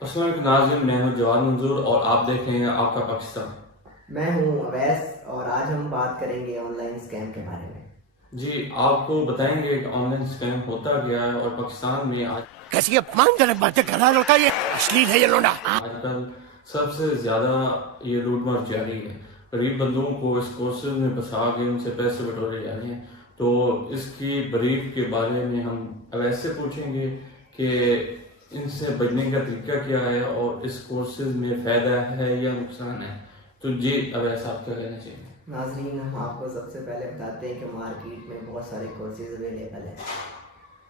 अस्सलाम वालेकुम नाज़रीन, मैं हूं जवान मंजूर और आप देख रहे हैं आपका पाकिस्तान। मैं हूँ अवैस और आज हम बात करेंगे ऑनलाइन स्कैम के बारे में। जी, आपको बताएंगे कि ऑनलाइन स्कैम होता क्या है और पाकिस्तान में आज कैसी अपमानजनक बातें कर रहा है लड़का, ये अश्लील है ये लोंडा। आजकल सबसे ज़्यादा ये लूटमार जारी है। गरीब बंदों को इस कोर्सेज में फंसा के उनसे पैसे बटोरे जा रहे हैं। तो इसकी ब्रीफ के बारे में हम अवैस से पूछेंगे कि इनसे बचने का तरीका क्या है और इस कोर्सेज में फ़ायदा है या नुकसान है। तो जी अवैस, आप क्या कहना चाहिए? नाजरीन, हम आपको सबसे पहले बताते हैं कि मार्केट में बहुत सारे कोर्सेज अवेलेबल हैं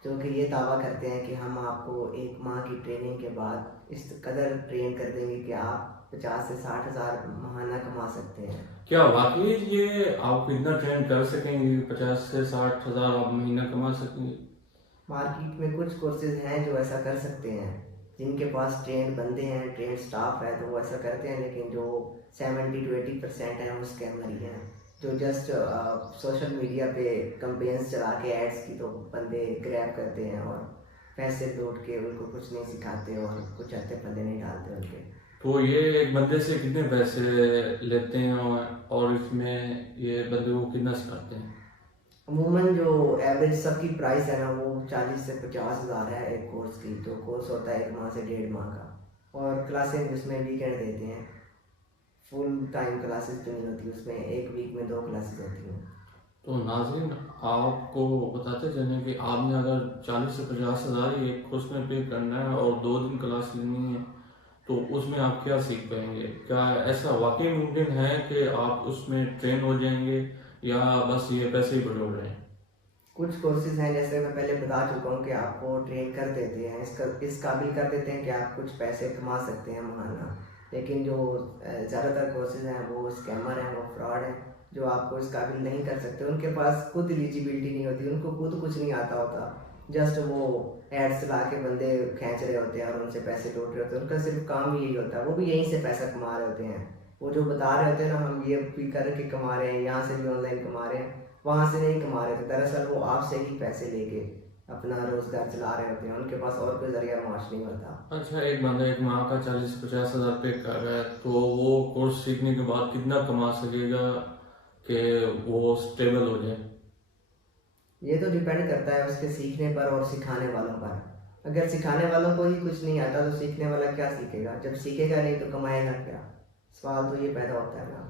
जो कि ये दावा करते हैं कि हम आपको 1 माह की ट्रेनिंग के बाद इस कदर ट्रेन कर देंगे कि आप 50 से 60 हज़ार महाना कमा सकते हैं। क्या वाकई ये आप इतना ट्रेंड कर सकेंगे? 50 से 60 हज़ार आप महीना कमा सकेंगे? मार्केट में कुछ कोर्सेज हैं जो ऐसा कर सकते हैं, जिनके पास ट्रेंड बंदे हैं, ट्रेंड स्टाफ है, तो वो ऐसा करते हैं। लेकिन जो 70 to 80% है वो स्कैमर ही हैं, जो जस्ट सोशल मीडिया पे कंपेन्स चला के एड्स की तो बंदे ग्रैब करते हैं और पैसे लूट के उनको कुछ नहीं सिखाते और कुछ अच्छे बंदे नहीं डालते उनके। तो ये एक बंदे से कितने पैसे लेते हैं और इसमें ये बंदे को कितना सिखाते हैं? अमूमन जो एवरेज सबकी प्राइस है ना, वो 40 से 50 हज़ार है एक कोर्स की। जो कोर्स होता है 1 माह से 1.5 माह का, और क्लासेज उसमें वीकेंड देते हैं। फुल टाइम क्लासेस तो नहीं होती उसमें, एक वीक में 2 क्लासेस होती हैं। तो नाज़रीन, आपको बताते चलें कि आपने अगर 40 से 50 हज़ार एक कोर्स में पे करना है और 2 दिन क्लास लेनी है तो उसमें आप क्या सीख पाएंगे? क्या ऐसा वाकई मुमकिन है कि आप उसमें ट्रेन हो जाएंगे या बस ये पैसे ही बटोर रहे हैं? कुछ कोर्सेज हैं, जैसे मैं पहले बता चुका हूँ, कि आपको ट्रेन कर देते हैं, इस काबिल कर देते हैं कि आप कुछ पैसे कमा सकते हैं महाना। लेकिन जो ज़्यादातर कोर्सेज हैं वो स्कैमर हैं, वो फ्रॉड हैं, जो आपको इस काबिल नहीं कर सकते। उनके पास खुद एलिजिबिलिटी नहीं होती, उनको खुद कुछ नहीं आता होता। जस्ट वो एड्स ला के बंदे खींच रहे होते हैं और उनसे पैसे लूट रहे होते हैं। उनका सिर्फ काम ही यही होता है, वो भी यहीं से पैसा कमा रहे होते हैं। वो जो बता रहे होते हैं ना, हम ये भी करके कमा रहे हैं, यहाँ से भी ऑनलाइन कमा रहे हैं, वहाँ से नहीं कमा रहे थे। दरअसल वो आपसे ही पैसे लेके अपना रोजगार चला रहे होते हैं, उनके पास और कोई जरिया माश नहीं होता। अच्छा, एक बंदा एक माह का 40 से 50 हज़ार पे कर रहा है तो वो कोर्स सीखने के बाद कितना कमा सकेगा कि वो स्टेबल हो जाए? ये तो डिपेंड करता है उसके सीखने पर और सिखाने वालों पर। अगर सिखाने वालों को ही कुछ नहीं आता तो सीखने वाला क्या सीखेगा? जब सीखेगा नहीं तो कमाएगा क्या? सवाल तो ये पैदा होता है ना।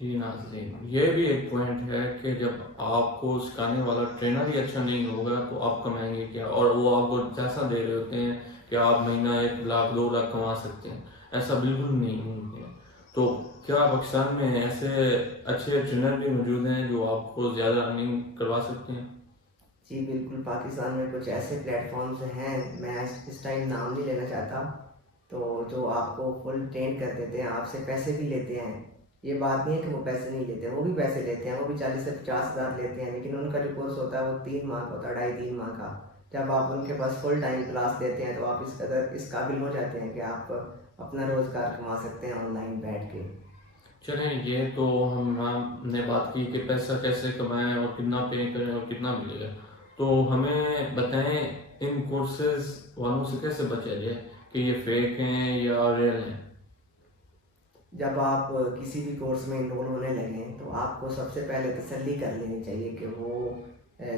जी नाज़रीन, ये भी एक पॉइंट है कि जब आपको सिखाने वाला ट्रेनर ही अच्छा नहीं होगा तो आप कमाएंगे क्या? और वो आपको पैसा दे रहे होते हैं कि आप महीना 1 लाख 2 लाख कमा सकते हैं। ऐसा बिल्कुल नहीं मुमकिन है। तो क्या पाकिस्तान में ऐसे अच्छे ट्रेनर भी मौजूद हैं जो आपको ज़्यादा अर्निंग करवा सकते हैं? जी बिल्कुल, पाकिस्तान में कुछ ऐसे प्लेटफॉर्म्स हैं, मैं इस टाइम नाम नहीं लेना चाहता, तो जो आपको फुल ट्रेन कर देते हैं, आपसे पैसे भी लेते हैं। ये बात नहीं है कि वो पैसे नहीं लेते, वो भी पैसे लेते हैं, वो भी 40 से 50 हज़ार लेते हैं। लेकिन उनका जो कोर्स होता है वो 3 माह का होता है, 2.5 3 माह का। जब आप उनके पास फुल टाइम क्लास देते हैं तो आप इस कदर इस काबिल हो जाते हैं कि आप अपना रोज़गार कमा सकते हैं ऑनलाइन बैठ के। चलें, ये तो हमने बात की कि पैसा कैसे कमाएं और कितना पे करें और कितना मिलेगा। तो हमें बताएं इन कोर्सेज वालों से कैसे बचा जाए कि ये फेक हैं या रियल हैं? जब आप किसी भी कोर्स में इनरोल होने लगें तो आपको सबसे पहले तसल्ली कर लेनी चाहिए कि वो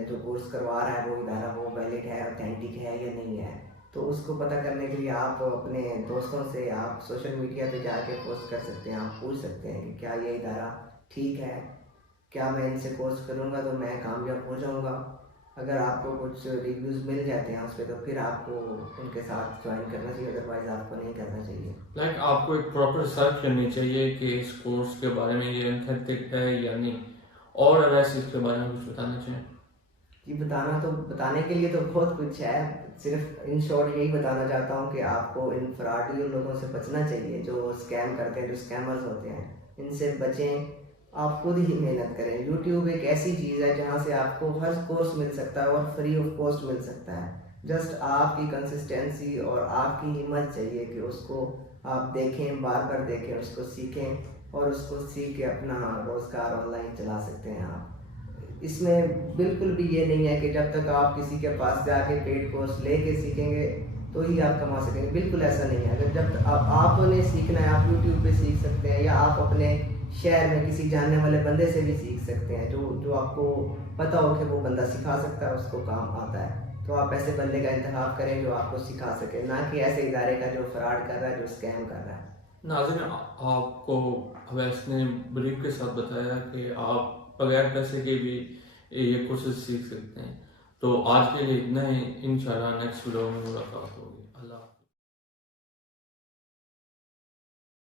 जो कोर्स करवा रहा है वो इदारा वो वैलिड है, ऑथेंटिक है या नहीं है। तो उसको पता करने के लिए आप अपने दोस्तों से, आप सोशल मीडिया पे जाके पोस्ट कर सकते हैं, आप पूछ सकते हैं कि क्या ये इदारा ठीक है, क्या मैं इनसे कोर्स करूँगा तो मैं कामयाब हो जाऊँगा। अगर आपको कुछ रिव्यूज़ मिल जाते हैं उस पर तो फिर आपको उनके साथ ज्वाइन करना चाहिए, अदरवाइज़ आपको नहीं करना चाहिए। आपको एक प्रॉपर रिसर्च करनी चाहिए कि इस कोर्स के बारे में ये ऑथेंटिक है या नहीं। और अगर इसके बारे में कुछ बताना चाहिए? जी बताने के लिए तो बहुत कुछ है। सिर्फ इन शॉर्ट यही बताना चाहता हूँ कि आपको इन फ्रॉडी लोगों से बचना चाहिए जो स्कैम करते हैं, जो स्कैमर्स होते हैं, इनसे बचें। आप खुद ही मेहनत करें। यूट्यूब एक ऐसी चीज़ है जहाँ से आपको हर कोर्स मिल सकता है और फ्री ऑफ कॉस्ट मिल सकता है। जस्ट आपकी कंसिस्टेंसी और आपकी हिम्मत चाहिए कि उसको आप देखें, बार बार देखें, उसको सीखें और उसको सीख के अपना रोज़गार ऑनलाइन चला सकते हैं आप। इसमें बिल्कुल भी ये नहीं है कि जब तक आप किसी के पास जाके पेड कोर्स लेके सीखेंगे तो ही आप कमा सकेंगे। बिल्कुल ऐसा नहीं है। अगर जब आपने सीखना है, आप यूट्यूब पे सीख सकते हैं, या आप अपने शहर में किसी जानने वाले बंदे से भी सीख सकते हैं, जो आपको पता हो कि वो बंदा सिखा सकता है, उसको काम आता है। तो आप ऐसे बंदे का इंतखाब करें जो आपको सिखा सके, ना कि ऐसे इदारे का जो फ्रॉड कर रहा है, जो स्कैम कर रहा है। नाज़रीन, आपको अवैस ने ब्रीफ के साथ बताया कि आप बगैर पैसे के भी ये कोर्सेज सीख सकते हैं। तो आज के लिए इतना ही, इंशाल्लाह नेक्स्ट वीडियो में मुलाकात होगी।